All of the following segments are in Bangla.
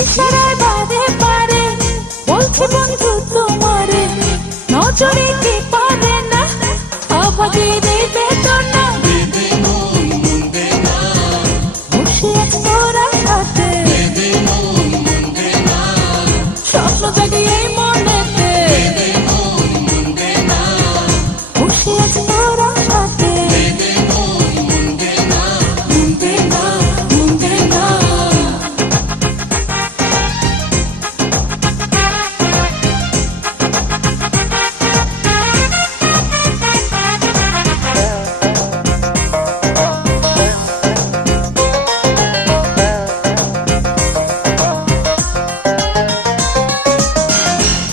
ইশারায় বারে বারে বলছে বন্ধু তোমারে, নজরে কি পারে না অবাগের বেদনা। বসে আছে তোরা সাথে, স্বপ্ন জাগে এই মনেতে। বসে আছে তোরা সাথে, মুন্দে না মুন্দে না।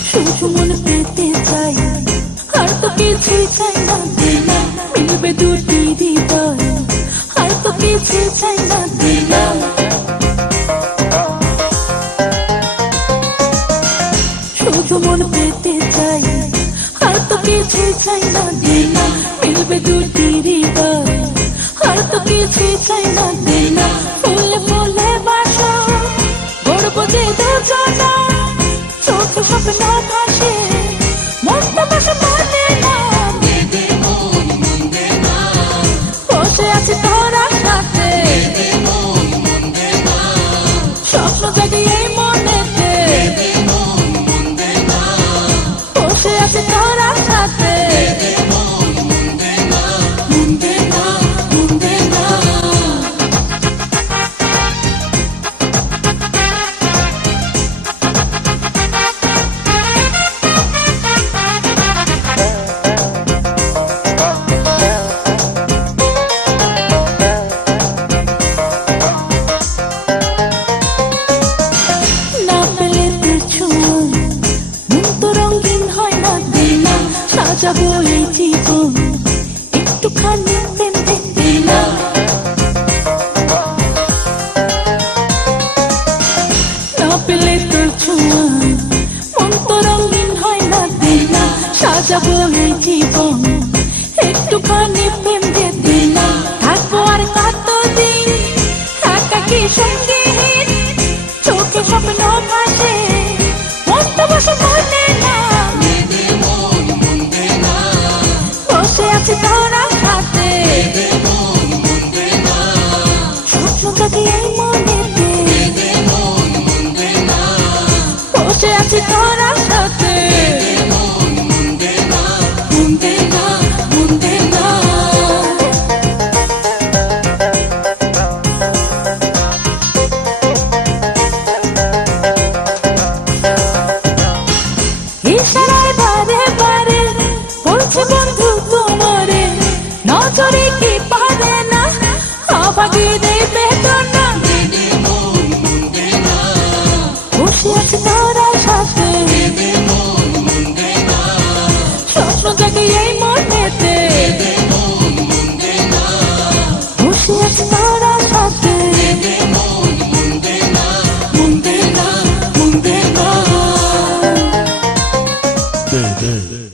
শুধু মনে পেতে চাই, আর তো কিছুই চাই না দিলা। মিলবে দুটি হৃদয়, আর তো কিছুই চাই না দিলা। শুধু মনে পেতে চাই, আর তো কিছুই চাই না দিলা। মিলবে দুটি হৃদয়, আর তো কিছুই চাই না দিলা। ফুলে ফুলে বাসা গড়ব যে দুজনা, চোখে স্বপ্ন ভাসে মস্ত বসে মনে না। বসে আছে তোরা সাথে, স্বপ্ন জাগে এই মনেতে। বসে আছে তোরা সাথে, মুন্দে না মুন্দে না। না পেলে তোর ছোঁয়া মন তো রঙিন হয় না দিলা। সাজাবো এই জীবন একটুখানি প্রেম দিলা। না পেলে তোর ছোঁয়া মন তো রঙিন হয় না দিলা। সাজাবো এই জীবন একটুখানি প্রেম দিলা। থাকবো আর কতদিন একাকী সঙ্গীহীন, চোখে স্বপ্ন ভাসে মস্ত বসে মনে না। বসে আছে তোরা সাথে, স্বপ্ন জাগে এই মনেতে। বসে আছে তোরা সাথে, মুন্দে না মুন্দে না। ইশারায় বারে বারে বলছে বন্ধু তোমারে, নজরে কি পারে না অবাগের বেদনা। বসে আছে তোরা সাথে, স্বপ্ন জাগে এই মনেতে। বসে আছে তোরা সাথে, মুন্দে না মুন্দে না।对对。